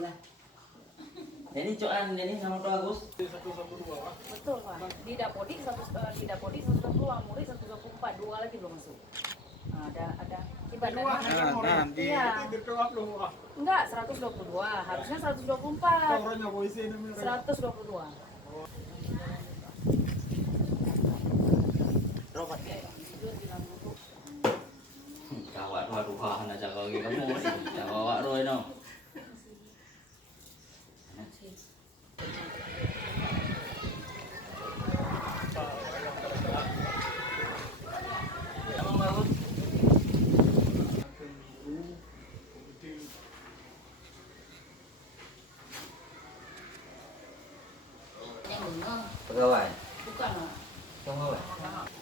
lah. Ini coan ini nama Pak Agus. Betul Pak. Di Dapodi 120, Amuri 124, dua lagi belum masuk. Nah, ada Cibadak. Iya. Enggak, 122. Harusnya 124. 122. Robot ya. Kawat waduh aja kalau kamu. Kawat roy no. Pegawai. Bukan, Pak. Pegawai.